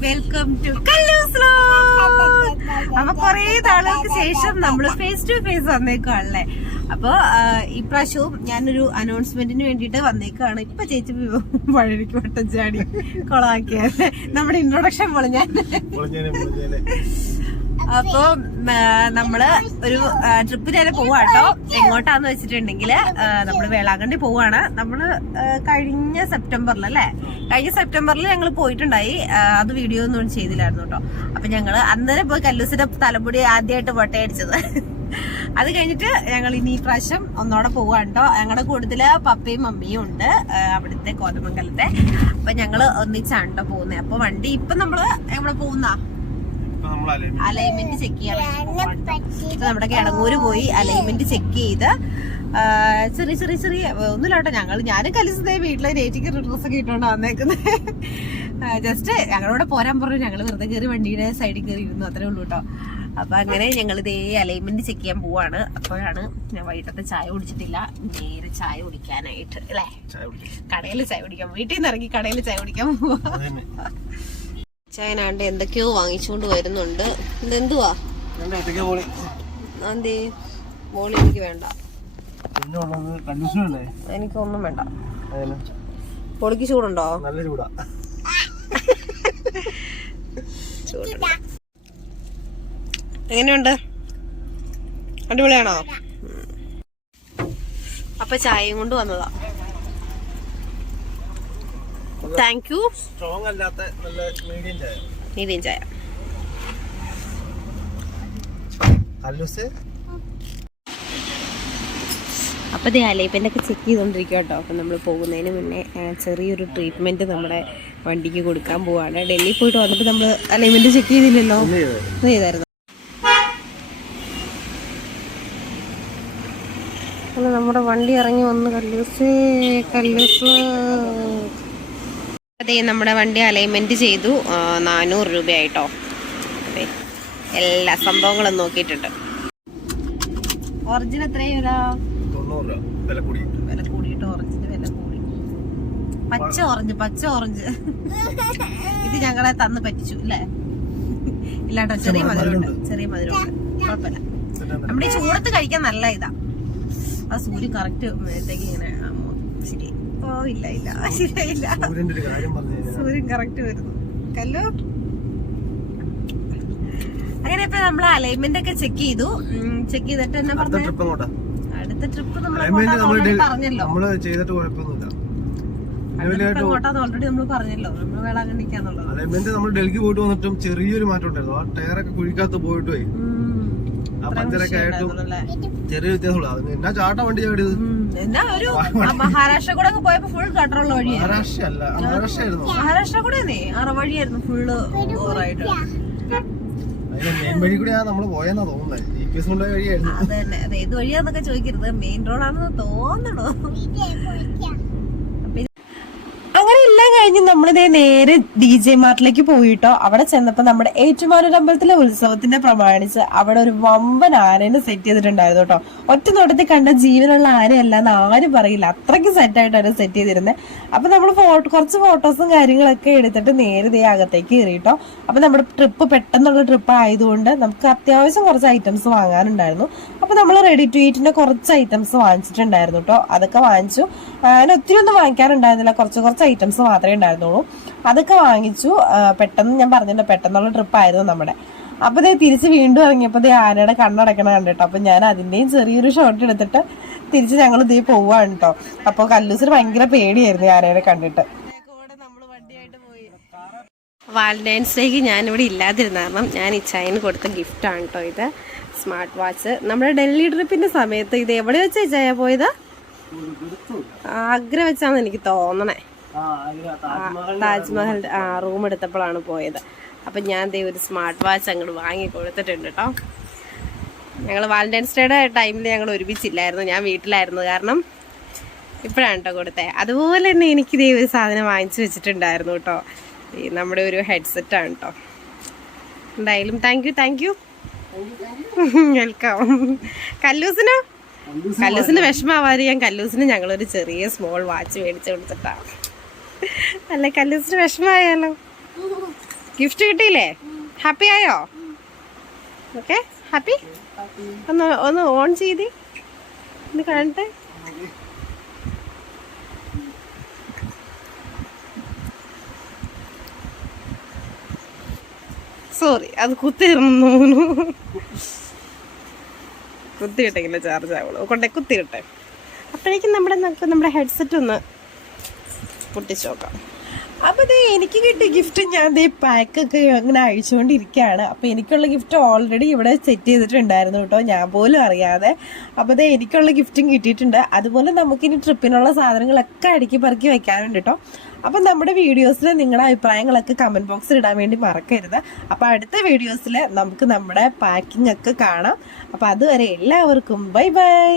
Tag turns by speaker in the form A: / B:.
A: Welcome to കല്ലൂസ് അപ്പൊ കൊറേ നാളുകൾക്ക് ശേഷം നമ്മൾ ഫേസ് ടു ഫേസ് വന്നേക്കാണല്ലേ അപ്പൊ ഇപ്രാവശ്യവും ഞാനൊരു അനൗൺസ്മെന്റിന് വേണ്ടിയിട്ട് വന്നേക്കാണ് ഇപ്പൊ ചേച്ചി വഴിക്ക് വട്ടം ചാടി കൊളാക്കിയത് നമ്മുടെ ഇൻട്രൊഡക്ഷൻ പോലെ ഞാൻ അപ്പൊ നമ്മൾ ഒരു ട്രിപ്പ് നേരെ പോവാട്ടോ. എങ്ങോട്ടാന്ന് വെച്ചിട്ടുണ്ടെങ്കിൽ നമ്മൾ വേളാങ്കണ്ണി പോവാണ്. നമ്മൾ കഴിഞ്ഞ സെപ്റ്റംബറിൽ അല്ലേ കഴിഞ്ഞ സെപ്റ്റംബറിൽ ഞങ്ങൾ പോയിട്ടുണ്ടായി. അത് വീഡിയോ ഒന്നും ചെയ്തില്ലായിരുന്നു കേട്ടോ. അപ്പൊ ഞങ്ങൾ അന്നേരം പോയി കല്ലൂസിന്റെ തലമുടി ആദ്യമായിട്ട് പൊട്ടയടിച്ചത് അത് കഴിഞ്ഞിട്ട് ഞങ്ങൾ ഇനി പ്രാവശ്യം ഒന്നോടെ പോവാണ് കേട്ടോ. ഞങ്ങളുടെ കൂടുതൽ പപ്പയും മമ്മിയും ഉണ്ട്. അവിടുത്തെ കോതമംഗലത്തെ. അപ്പൊ ഞങ്ങൾ ഒന്നിച്ചാണ് കേട്ടോ പോകുന്നത് അപ്പൊ വണ്ടി ഇപ്പൊ നമ്മൾ എവിടെ പോകുന്ന?
B: അലൈൻമെന്റ്
A: അലൈൻമെന്റ് ചെക്ക് ചെയ്യാൻ നമ്മുടെ കിടങ്ങൂര് പോയി അലൈൻമെന്റ് ചെക്ക് ചെയ്ത് ചെറിയ ചെറിയ ചെറിയ ഒന്നുമില്ലാട്ടോ. ഞങ്ങൾ ഞാനും കലിസതേ വീട്ടിലെ നേറ്റിക്ക് ഡ്രസ് ഒക്കെ ഇട്ടോണ്ട് വന്നേക്കുന്നത് ജസ്റ്റ് ഞങ്ങളോട് പോരാൻ പറഞ്ഞു. ഞങ്ങൾ വെറുതെ കയറി വണ്ടിയുടെ സൈഡിൽ കയറി ഇരുന്നു. അത്രേ ഉള്ളൂ കേട്ടോ അപ്പൊ അങ്ങനെ ഞങ്ങൾ ഇതേ അലൈൻമെന്റ് ചെക്ക് ചെയ്യാൻ പോവാണ്. അപ്പോഴാണ് ഞാൻ വൈകിട്ടത്തെ ചായ കുടിച്ചിട്ടില്ല. നേരെ ചായ കുടിക്കാനായിട്ട് അല്ലേ? കടയിൽ ചായ കുടിക്കാം. വീട്ടിൽ നിന്ന് ഇറങ്ങി കടയിൽ ചായ കുടിക്കാൻ പോവാ. ചായനാണ്ട് എന്തൊക്കെയോ വാങ്ങിച്ചുകൊണ്ട് വരുന്നുണ്ട്. ഇതെന്തുവാ? അന്തേ മോളി. എനിക്ക് വേണ്ട. എനിക്കൊന്നും വേണ്ട. പൊളിക്ക് ചൂടുണ്ടോ?
B: നല്ല ചൂടാ.
A: എങ്ങനെയുണ്ട്? അടിപൊളിയാണോ. അപ്പൊ ചായയും കൊണ്ട് വന്നതാ. താങ്ക് യു
B: സ്ട്രോങ് അല്ലാത്ത നല്ല മീഡിയം ചായ.
A: മീഡിയം ചായ. അപ്പോൾ ദേ ചെക്ക് ചെയ്തുകൊണ്ടിരിക്കുക കേട്ടോ അപ്പം നമ്മൾ പോകുന്നതിന് മുന്നേ ചെറിയൊരു ട്രീറ്റ്മെന്റ് നമ്മുടെ വണ്ടിക്ക് കൊടുക്കാൻ പോവാണ്. ഡൽഹി പോയിട്ട് വന്നപ്പോൾ നമ്മൾ അലൈൻമെന്റ് ചെക്ക് ചെയ്തില്ലല്ലോ? ചെയ്തായിരുന്നു? അല്ല നമ്മുടെ വണ്ടി ഇറങ്ങി വന്ന് കല്ലൂസ് കല്ലൂസ്. അതെ നമ്മുടെ വണ്ടി അലൈൻമെന്റ് ചെയ്തു. നാനൂറ് രൂപയായിട്ടോ. അതെ. എല്ലാ സംഭവങ്ങളും നോക്കിയിട്ടുണ്ട്. എത്രയും
B: രൂപ. വില
A: വില കൂടിയിട്ട് ഓറഞ്ചിന് വില കൂടി. പച്ച ഓറഞ്ച് പച്ച ഓറഞ്ച് ഇത് ഞങ്ങളെ തന്ന് പറ്റിച്ചു അല്ലേ? ഇല്ലാട്ടോ ചെറിയ മധുരമുണ്ട്. ചെറിയ മധുരമുണ്ട് കുഴപ്പമില്ല. നമ്മുടെ ഈ ചൂടത്ത് കഴിക്കാൻ നല്ല ഇതാ. ആ സൂര്യ കറക്റ്റ് ഇങ്ങനെ ശരി ഓ ഇല്ല ഇല്ല. ശരിയായില്ല സൂര്യൻ കറക്റ്റ് വരുന്നു. കല്ലോ? അങ്ങനെ ഇപ്പൊ നമ്മൾ അലൈൻമെന്റ് ഒക്കെ ചെക്ക് ചെയ്തു. ചെക്ക് ചെയ്തിട്ട് എന്നാ പറഞ്ഞ? അടുത്ത ട്രിപ്പ് നമ്മൾ പറഞ്ഞല്ലോ.
B: ചെയ്തിട്ട് കുഴപ്പമൊന്നുമില്ല. ഡൽഹി പോയിട്ട് വന്നിട്ടും ചെറിയൊരു മാറ്റം ഉണ്ടായിരുന്നു. ആ ടയറൊക്കെ കുഴിക്കാത്ത പോയിട്ട് പോയി. പഞ്ചറൊക്കെ ആയിട്ടും ചെറിയ വ്യത്യാസമുള്ളൂ. അത് എന്നാ ചാട്ട വണ്ടി ചാടിയത്
A: എന്നാ ഒരു ആ മഹാരാഷ്ട്ര കൂടെ അങ്ങ് പോയപ്പോ ഫുൾ കട്ടറുള്ള വഴിയായിരുന്നു.
B: മഹാരാഷ്ട്ര അല്ല മഹാരാഷ്ട്ര ആയിരുന്നു
A: മഹാരാഷ്ട്ര കൂടെ അറ വഴിയായിരുന്നു ഫുള്ള്
B: മെയിൻ വഴി കൂടെയാ നമ്മൾ പോയെന്നാ തോന്നുന്നത് ജി പി എസ് കൊണ്ടുപോയ വഴിയായിരുന്നു.
A: അത് തന്നെ അത് ഏത് വഴിയാന്നൊക്കെ ചോദിക്കരുത്. മെയിൻ റോഡാണെന്ന് തോന്നണോ അപ്പൊ ഇത് അങ്ങനെ എല്ലാം കഴിഞ്ഞ് നമ്മളിതേ നേരെ ഡി ജെ മാർട്ടിലേക്ക് പോയിട്ടോ. അവിടെ ചെന്നപ്പോ നമ്മുടെ ഏറ്റുമാനൂർ അമ്പലത്തിലെ ഉത്സവത്തിന്റെ പ്രമാണിച്ച് അവിടെ ഒരു വമ്പൻ ആനേനെ സെറ്റ് ചെയ്തിട്ടുണ്ടായിരുന്നു കേട്ടോ. ഒറ്റ നോട്ടത്തിൽ കണ്ട ജീവനുള്ള ആനയല്ല എന്ന് ആരും പറയില്ല. അത്രയ്ക്ക് സെറ്റായിട്ടാണ് സെറ്റ് ചെയ്തിരുന്നത് അപ്പൊ നമ്മൾ ഫോട്ടോ കുറച്ച് ഫോട്ടോസും കാര്യങ്ങളൊക്കെ എടുത്തിട്ട് നേരെ ദേ അകത്തേക്ക് കയറിയിട്ടോ അപ്പൊ നമ്മുടെ ട്രിപ്പ് പെട്ടെന്നുള്ള ട്രിപ്പ് ആയതുകൊണ്ട് നമുക്ക് അത്യാവശ്യം കുറച്ച് ഐറ്റംസ് വാങ്ങാനുണ്ടായിരുന്നു. അപ്പൊ നമ്മൾ റെഡി ടു ഈറ്റിന്റെ കുറച്ച് ഐറ്റംസ് വാങ്ങിച്ചിട്ടുണ്ടായിരുന്നു കേട്ടോ. അതൊക്കെ വാങ്ങിച്ചു. ഞാൻ ഒത്തിരി ഒന്നും വാങ്ങിക്കാറുണ്ടായിരുന്നില്ല. കുറച്ച് കുറച്ച് ഐറ്റംസ് മാത്രമേ ഉണ്ടായിരുന്നുള്ളൂ. അതൊക്കെ വാങ്ങിച്ചു. പെട്ടെന്ന് ഞാൻ പറഞ്ഞില്ല പെട്ടെന്നുള്ള ട്രിപ്പ് ആയിരുന്നു നമ്മുടെ. അപ്പൊ ദേ തിരിച്ച് വീണ്ടും ഇറങ്ങിയപ്പോ ദേ ആനയുടെ കണ്ണടക്കണ കണ്ടിട്ടോ അപ്പൊ ഞാൻ അതിന്റെയും ചെറിയൊരു ഷോട്ട് എടുത്തിട്ട് തിരിച്ച് ഞങ്ങൾ ഇതേ പോവാണ് കേട്ടോ. അപ്പൊ കല്ലൂസിന് ഭയങ്കര പേടിയായിരുന്നു ആനയുടെ ആനയെ കണ്ടിട്ട്. വാലന്റൈൻസ് ഡേക്ക് ഞാനിവിടെ ഇല്ലാതിരുന്ന കാരണം ഞാൻ ഈ ചൈന കൊടുത്ത ഗിഫ്റ്റാണ് കേട്ടോ ഇത്. സ്മാർട്ട് വാച്ച് നമ്മുടെ ഡൽഹി ട്രിപ്പിന്റെ സമയത്ത് ഇത് എവിടെ വെച്ചാ ഇച്ചായ പോയത്? ആഗ്ര വെച്ചാന്ന് എനിക്ക് തോന്നണേ. താജ്മഹൽ ആ റൂം എടുത്തപ്പോഴാണ് പോയത്. അപ്പം ഞാൻ ദേ ഒരു സ്മാർട്ട് വാച്ച് അങ്ങോട്ട് വാങ്ങി കൊടുത്തിട്ടുണ്ട് കേട്ടോ ഞങ്ങൾ വാലന്റൈൻസ് ഡേയുടെ ടൈമിൽ ഞങ്ങൾ ഒരുമിച്ചില്ലായിരുന്നു. ഞാൻ വീട്ടിലായിരുന്നു കാരണം ഇപ്പോഴാണ് കേട്ടോ കൊടുത്തത് അതുപോലെ തന്നെ എനിക്ക് ദൈവം ഒരു സാധനം വാങ്ങിച്ചു വെച്ചിട്ടുണ്ടായിരുന്നു കേട്ടോ ഈ നമ്മുടെ ഒരു ഹെഡ്സെറ്റാണ് കേട്ടോ എന്തായാലും thank you thank you welcome കല്ലൂസിനോ? കല്ലൂസിന് വിഷമാവാതെ ഞാൻ കല്ലൂസിന് ഞങ്ങളൊരു ചെറിയ സ്മോൾ വാച്ച് മേടിച്ചു കൊടുത്തിട്ടാ. അല്ല കല്ലിച്ചിട്ട് വിഷമമായാലോ? ഗിഫ്റ്റ് കിട്ടിയില്ലേ? ഹാപ്പി ആയോ? ഓക്കെ ഹാപ്പി ഒന്ന് ഒന്ന് ഓൺ ചെയ്തി. ഒന്ന് കാണട്ടെ. സോറി അത് കുത്തിയിരുന്നു കുത്തിയിട്ടെങ്കിലും ചാർജ് ആവുള്ളൂ. കൊണ്ടേ കുത്തിയിട്ടെ അപ്പോഴേക്കും നമ്മുടെ നമുക്ക് നമ്മുടെ ഹെഡ്സെറ്റ് ഒന്ന് പൊട്ടിച്ചു നോക്കാം അപ്പൊ ദേ എനിക്ക് കിട്ടിയ ഗിഫ്റ്റ് ഞാൻ ദേ പാക്കൊക്കെ അങ്ങനെ അഴിച്ചുകൊണ്ടിരിക്കുകയാണ്. അപ്പൊ എനിക്കുള്ള ഗിഫ്റ്റ് ഓൾറെഡി ഇവിടെ സെറ്റ് ചെയ്തിട്ടുണ്ടായിരുന്നു കേട്ടോ. ഞാൻ പോലും അറിയാതെ. അപ്പൊ ദേ എനിക്കുള്ള ഗിഫ്റ്റും കിട്ടിയിട്ടുണ്ട്. അതുപോലെ നമുക്ക് ഇനി ട്രിപ്പിനുള്ള സാധനങ്ങളൊക്കെ അടുക്കി പറക്കി വെക്കാനുണ്ട് കേട്ടോ. അപ്പൊ നമ്മുടെ വീഡിയോസിൽ നിങ്ങളുടെ അഭിപ്രായങ്ങളൊക്കെ കമന്റ് ബോക്സിൽ ഇടാൻ വേണ്ടി മറക്കരുത്. അപ്പൊ അടുത്ത വീഡിയോസിൽ നമുക്ക് നമ്മുടെ പാക്കിംഗ് ഒക്കെ കാണാം. അപ്പൊ അതുവരെ എല്ലാവർക്കും ബൈ ബൈ